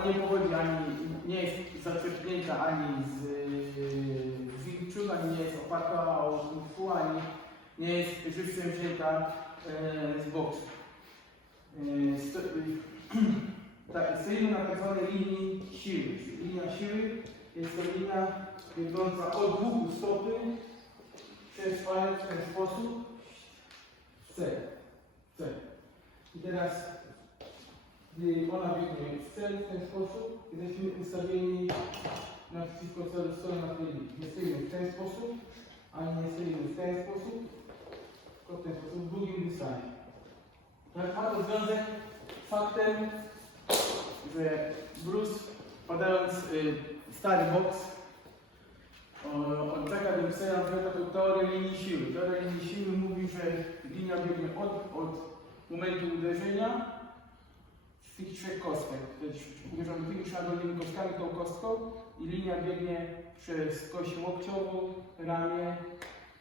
ona nie pochodzi ani, nie jest zaczerpnięta ani z Wing Chun, ani nie jest oparta o Kung Fu, ani nie jest żywcem wzięta z boksu. Stoimy na tak zwanej linii siły. Linia siły jest to linia idąca od łuku stopy przez palec w ten sposób w cel. I teraz, gdy ona biegnie w cel w ten sposób, jesteśmy ustawieni naprzeciwko celu, stoją na tej linii. Nie stoimy w ten sposób, ani nie stoimy w ten sposób, tylko w ten sposób, w drugim wystanie. Ma to związek z faktem, że Bruce, badając stary boks, od Jacka Dempseya taką teorię linii siły. Teoria linii siły mówi, że linia biegnie od momentu uderzenia z tych trzech kostek. Uderzamy tymi szaronymi kostkami, tą kostką i linia biegnie przez kość łokciową, ramię,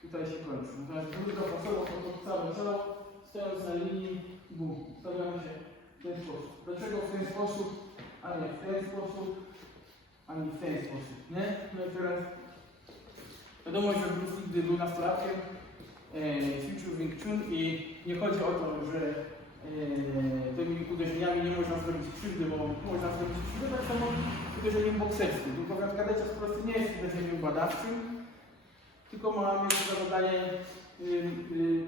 tutaj się kończy. Natomiast druga pasowa to całe ciało, stojąc na linii bum. Stawiamy się w ten sposób. Dlaczego w ten sposób, a nie w ten sposób, ani w ten sposób, nie? No i teraz wiadomo, że Bruce Lee, gdy był nastolatkiem, ćwiczył Wing Chun i nie chodzi o to, że tymi uderzeniami nie można zrobić krzywdy, bo można zrobić krzywdę tak samo uderzeniem bokserskim. Tylko kadeciarz po prostu nie jest uderzeniem badawczym, tylko ma mieć za zadanie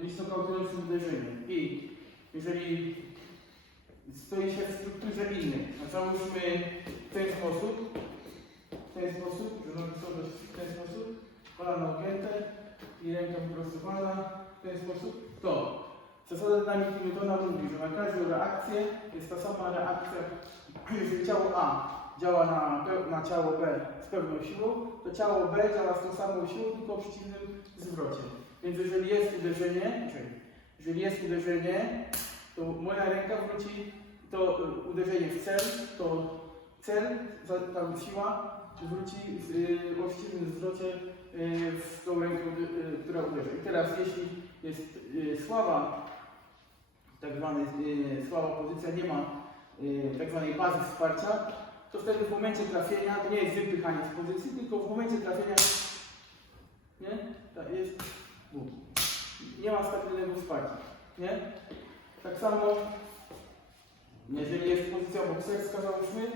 być nokautującym uderzeniem. I jeżeli stoi się w strukturze innej, a załóżmy w ten sposób, że nogi są w ten sposób, kolana ugięte i ręka wyprostowana w ten sposób, to zasada dynamiki Newtona mówi, że na każdą reakcję jest ta sama reakcja, jeżeli ciało A działa na ciało B z pewną siłą, to ciało B działa z tą samą siłą, tylko w przeciwnym zwrocie. Więc jeżeli jest uderzenie, to moja ręka wróci, to uderzenie w cel, to cel, ta siła wróci w właściwym zwrocie w tą rękę, która uderzy. I teraz jeśli jest słaba, tak zwana słaba pozycja, nie ma tak zwanej bazy wsparcia, to wtedy w momencie trafienia, to nie jest wypychanie z pozycji, tylko w momencie trafienia nie ma stabilnego wsparcia. Nie? Tak samo, jeżeli jest pozycja bokserska, załóżmy,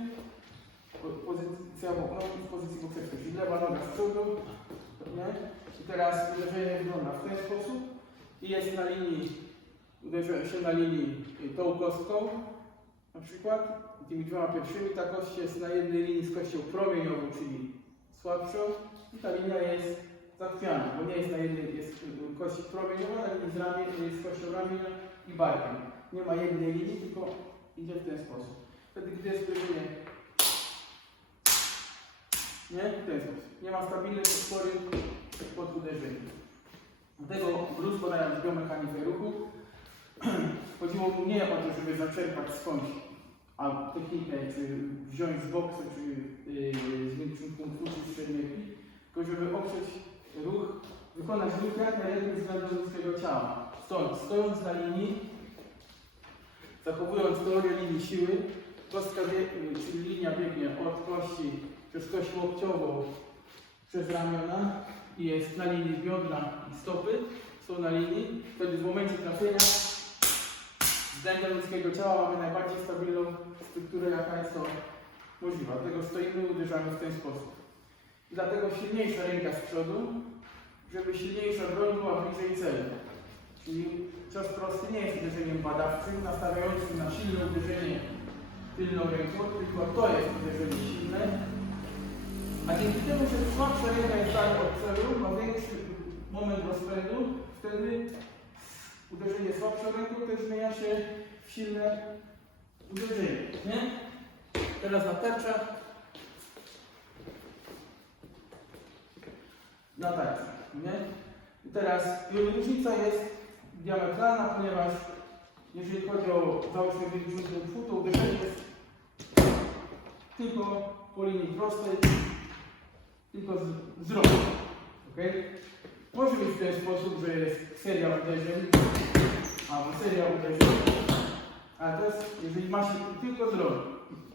pozycja w pozycji bokserskiej, czyli lewa noga z przodu, nie? I teraz uderzenie wygląda w ten sposób i jest na linii, uderzę się na linii tą kostką, na przykład, tymi dwoma pierwszymi, ta kość jest na jednej linii z kością promieniową, czyli słabszą, i ta linia jest zachwiana, bo nie jest na jednej, jest kość promieniowa, ale jest kością ramienia i barkiem. Nie ma jednej linii, tylko idzie w ten sposób. Wtedy, gdy jest uderzenie, nie? W ten sposób. Nie ma stabilnej podpory pod uderzeniem. Dlatego Bruce, badając biomechanikę ruchu, chodziło mu nie o to, żeby zaczerpać skądś technikę, czy wziąć z boksu, czy z Wing Chun Kung Fu, czy z przedmiotki, tylko żeby oprzeć ruch, wykonać ruch jak najlepiej względem ludzkiego ciała. Stąd, stojąc na linii, zachowując teorię linii siły, kostka, czyli linia biegnie od kości przez kość łokciową, przez ramiona i jest na linii biodra i stopy, są na linii, wtedy w momencie trafienia względem ludzkiego ciała mamy najbardziej stabilną strukturę, jaka jest to możliwa. Dlatego stoimy i uderzamy w ten sposób. I dlatego silniejsza ręka z przodu, żeby silniejsza broń była bliżej celu. Czyli cios prosty nie jest uderzeniem badawczym, nastawiającym na silne uderzenie tylną ręką, tylko to jest uderzenie silne. A dzięki temu, że słabsza ręka jest dalej od celu, ma większy moment rozpędu, wtedy uderzenie słabszą ręką też zmienia się w silne uderzenie. Nie? Teraz na tarczach. Na tarczach. Nie? I teraz różnica jest diametralna, ponieważ jeżeli chodzi o załóżmy Wing Chun Kung Fu, to uderzenie jest tylko po linii prostej, tylko z rogu. Okay? Może być w ten sposób, że jest seria uderzeń, albo seria uderzeń, ale to jest, jeżeli ma się tylko z rogu,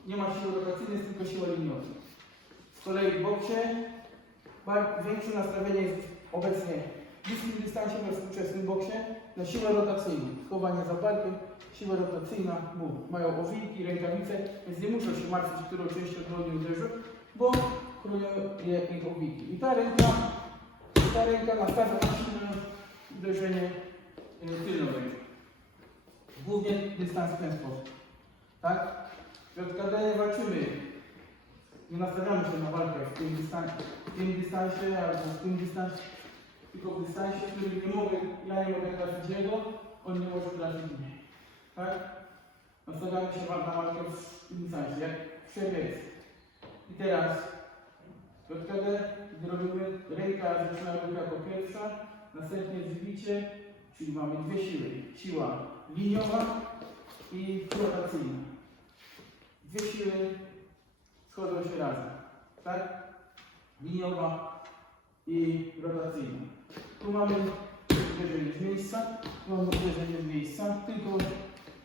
nie ma siły rotacyjnej, tylko siła liniowa. Z kolei w boksie większe nastawienie jest obecnie w bliskim dystansie we współczesnym boksie na siłę rotacyjną. Chowanie za barkiem, siła rotacyjna, mają owilki, rękawice, więc nie muszą się martwić, którą częścią dłoni uderzy, bo chronią je ich owilki. I ta ręka nastawia na silne uderzenie tylną ręką. Głównie dystans w ten sposób. Tak? W JKD nie walczymy. Nie nastawiamy się na walkę w tym dystansie albo w tym dystansie, tylko w dystansie, w którym ja nie mogę trafić jego, on nie może trafić mnie. Tak? Nastawiamy się na walkę w tym dystansie, jak w szermierce. I teraz w JKD, gdy robimy, ręka zaczyna ruch jako pierwsza, następnie zbicie, czyli mamy dwie siły. Siła liniowa i rotacyjna. Dwie siły schodzą się razem, tak? Liniowa i rotacyjna. Tu mamy uderzenie z miejsca, tu mamy uderzenie z miejsca,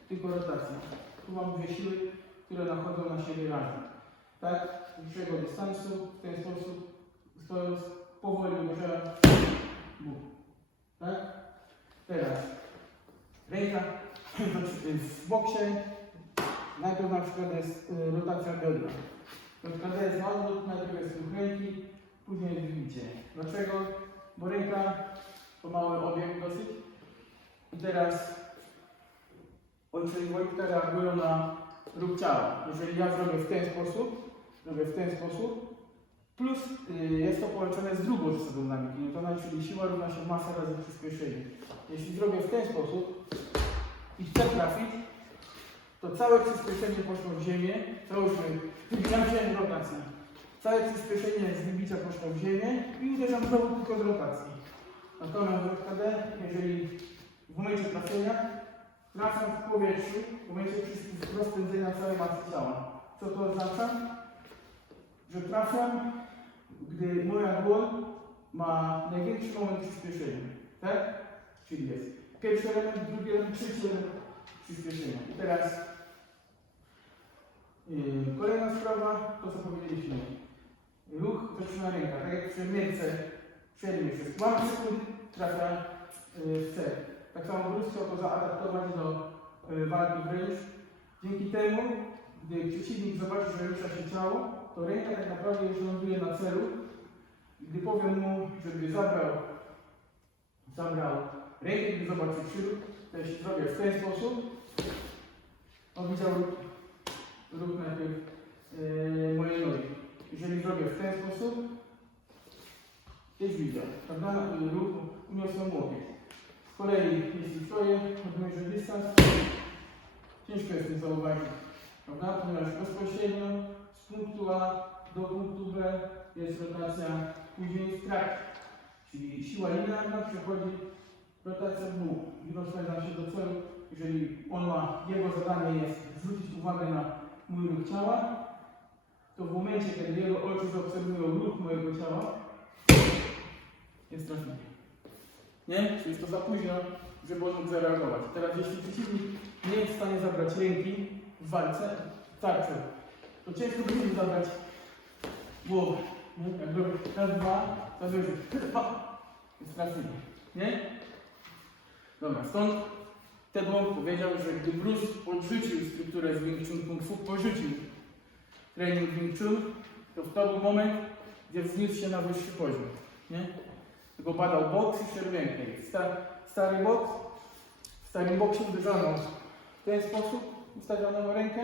tylko rotacja. Tu mamy dwie siły, które nachodzą na siebie razem. Tak? Z dłuższego dystansu, w ten sposób, stojąc powoli uderzałem tak? Teraz ręka w boksie najpierw na przykład jest rotacja biodra. JKD jest odwrót, najpierw jest ruch ręki, później jest wbicie. Dlaczego? Bo ręka to mały obiekt dosyć. I teraz ojcze i wojtka reagują na ruch ciała. Jeżeli ja zrobię w ten sposób, plus jest to połączone z drugą zasadą dynamiki Newtona, czyli siła równa się masa razy przyspieszenie. Jeśli zrobię w ten sposób i chcę trafić, to całe przyspieszenie poszło w ziemię, załóżmy, wybijam się rotacja. Całe przyspieszenie z wybicia poszło w ziemię i uderzam znowu tylko z rotacji. Natomiast w JKD, jeżeli w momencie trafienia trafiam w powietrzu, w momencie rozpędzenia całej masy ciała. Co to oznacza? Że trafiam, gdy moja dłoń ma największy moment przyspieszenia. Tak? Czyli jest pierwszy element, drugi element, trzeci element przyspieszenia. I teraz kolejna sprawa, to co powiedzieliśmy. Ruch zaczyna ręka, tak jak w szermierce, przez 2 sekund trafia w cel. Tak samo Bruce chciał to zaadaptować do walki wręcz. Dzięki temu, gdy przeciwnik zobaczy, że rusza się ciało, to ręka tak naprawdę już ląduje na celu. Gdy powiem mu, żeby zabrał rękę, gdy zobaczy krzyż, to jeśli zrobię w ten sposób, on widział ruch najpierw mojej nogi. Jeżeli zrobię w ten sposób, też widzę, prawda? Ruch uniosłem łokieć. Z kolei, jeśli stoję, odmierzę dystans, ciężko jest tym zauważyć, prawda? Ponieważ bezpośrednio z punktu A do punktu B jest rotacja później w trakcie. Czyli siła linearna przechodzi rotacja w dół i rozpędza się do celu. Jeżeli jego zadanie jest zwrócić uwagę na mój ruch ciała, to w momencie, kiedy jego oczy zaobserwują ruch mojego ciała, jest trafienie. Nie? Czyli jest to za późno, żeby on mógł zareagować. Teraz jeśli przeciwnik nie jest w stanie zabrać ręki w walce, tarczy, to ciężko będzie zabrać głowę. Jak robię raz, dwa, to wierzę. Jest trafienie. Nie? Dobra, stąd Tedłong powiedział, że gdy Bruce odrzucił strukturę z Wing Chun Kung Fu, porzucił trening Wing Chun, to był moment, gdzie wzniósł się na wyższy poziom. Nie? Tylko badał boks i szermierkę. W starym boksie uderzano w ten sposób, ustawiono rękę,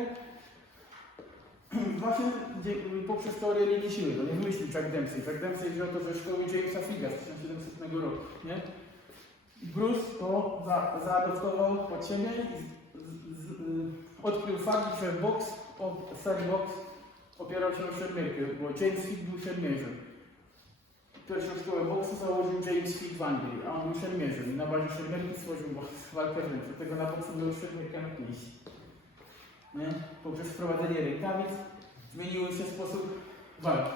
właśnie poprzez teorię linii siły. To nie wymyślił Chuck Dempsey. Chuck Dempsey wziął to ze szkoły Jamesa Figa z 1700 roku. Nie? Bruce to zaadoptował pod siebie i odkrył fakt, że stary boks opierał się o szermierkę, bo James Fig był szermierzem. Pierwszą szkołę boksu założył James Fig w Anglii, a on był szermierzem i na bazie szermierki stworzył walkę wręcz. Dlatego na boksu był szermierka na pięści. Poprzez wprowadzenie rękawic zmienił się sposób walki.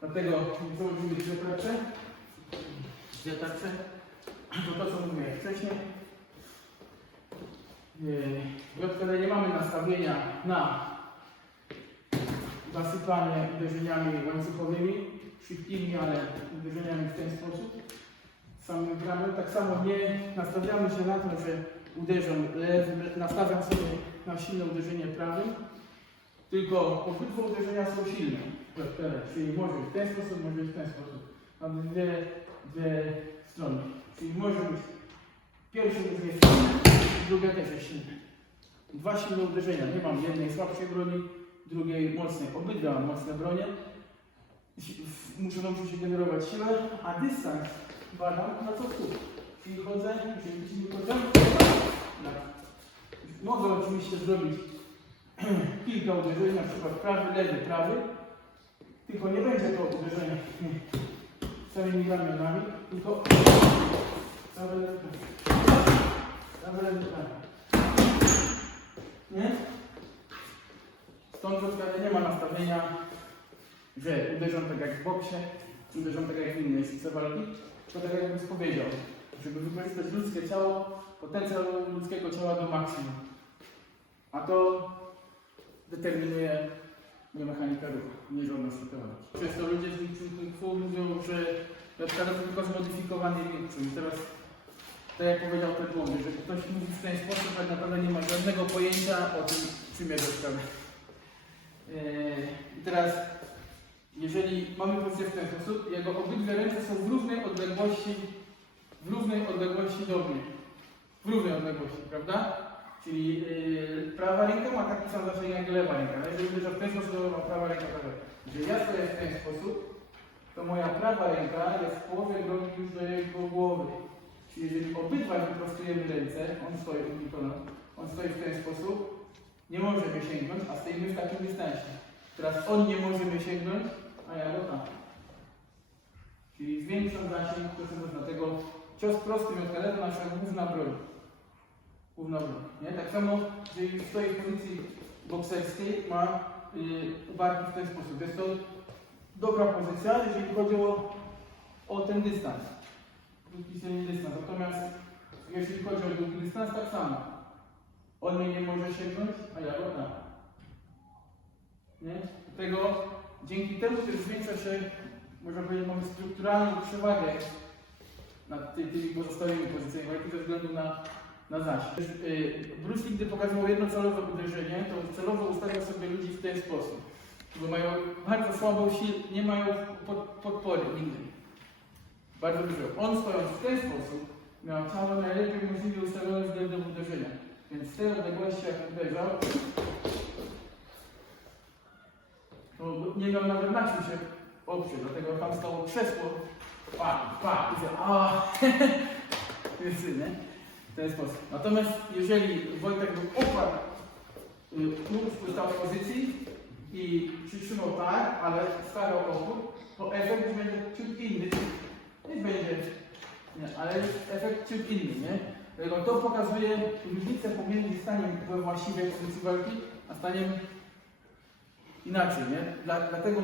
Dlatego założymy dwie tarcze. To co mówiłem wcześniej. W JKD nie mamy nastawienia na zasypanie uderzeniami łańcuchowymi, szybkimi, ale uderzeniami w ten sposób. Samym bramem. Tak samo nie nastawiamy się na to, że uderzą lewym, nastawiam sobie na silne uderzenie prawym, tylko obydwa uderzenia są silne. Czyli może w ten sposób, może w ten sposób. Mamy dwie strony. Czyli może być pierwsze uderzenie silne, drugie też jest silne. Dwa silne uderzenia. Nie mam jednej słabszej broni, drugiej mocnej. Obydwa mam mocne bronie. Muszę nauczyć się generować siłę, a dystans badam na co tu. Czyli chodzę, czyli chodzę. Mogę oczywiście zrobić kilka uderzeń, na przykład prawy, lewy, prawy. Tylko nie będzie to uderzenie samymi ramionami, tylko prawy, lewy, prawy. Prawy, lewy, prawy. Nie? Stąd nie ma nastawienia, że uderzą tak jak w boksie, czy uderzą tak jak w innej sztuce walki, to tak jakbym powiedział, żeby wykorzystać ludzkie ciało, potencjał ludzkiego ciała do maksimum. A to determinuje nie mechanika ruchu, nie żadna sztuka walki. Często ludzie z Kung Fu mówią, że to tylko zmodyfikowany Wing Chun. Teraz, tak jak powiedział ten młody, że ktoś mówi w ten sposób, tak naprawdę nie ma żadnego pojęcia o tym, czym jest rozprawa. I teraz, jeżeli mamy pozycję w ten sposób, jego obydwie ręce są w równej odległości do mnie. W równej odległości, prawda? Czyli prawa ręka ma taki sam zasięg jak lewa ręka. Jeżeli uderza w ten sposób, to ma prawa ręka prawa. Jeżeli ja stoję w ten sposób, to moja prawa ręka jest w połowie drogi już do jego głowy. Czyli jeżeli obydwaj wyprostujemy ręce, on stoi w ten sposób, nie może mnie sięgnąć, a stoimy w takim dystansie. Teraz on nie może mnie sięgnąć, a ja go tam. Czyli zwiększam zasięg, proszę dlatego cios prosty miotkalet to nasza główna broń. Nie? Tak samo, jeżeli stoi w pozycji bokserskiej, ma barki w ten sposób. Jest to dobra pozycja, jeżeli chodzi o ten dystans. Dystans. Natomiast jeśli chodzi o długi dystans, tak samo. On mnie nie może sięgnąć, a ja go tam. Nie? Dlatego dzięki temu też zwiększa się, można powiedzieć, mamy strukturalną przewagę nad tymi pozostałymi pozycjami walki ze względu na zasięg. Bruce Lee, gdy pokazywał jedno celowe uderzenie, to celowo ustawiał sobie ludzi w ten sposób, bo mają bardzo słabą siłę, nie mają podpory nigdy. Bardzo dużo. On stojąc w ten sposób miał ciało najlepiej możliwie ustawione względem uderzenia. Więc z tej odległości jak uderzał, to nie miał nawet na czym się oprzeć, dlatego tam stało krzesło, i nie? W ten sposób. Natomiast jeżeli Wojtek był oparł, stał w pozycji i przytrzymał tak, ale starał opór, to efekt będzie ciut inny. Nie będzie, nie, ale efekt ciut inny, nie? To pokazuje różnicę pomiędzy staniem we właściwej pozycji walki, a staniem inaczej, nie? Dlatego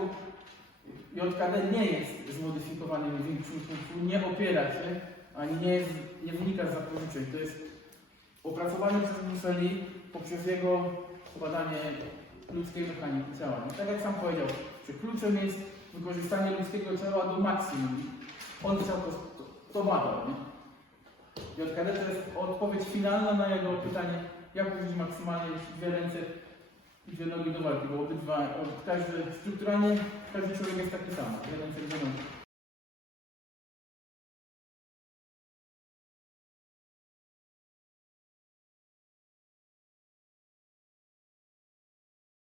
JKD nie jest zmodyfikowany Wing Chun, nie opiera się, ani nie wynika z zapożyczeń. To jest opracowanie przez Bruce Lee poprzez jego badanie ludzkiej mechaniki ciała. No, tak jak sam powiedział, że kluczem jest wykorzystanie ludzkiego ciała do maksimum. On chciał to badał, nie? JKD to jest odpowiedź finalna na jego pytanie, jak użyć maksymalnie dwie ręce i dwie nogi do walki, bo obydwa, strukturalnie każdy człowiek jest taki sam, dwie ręce i dwie nogi.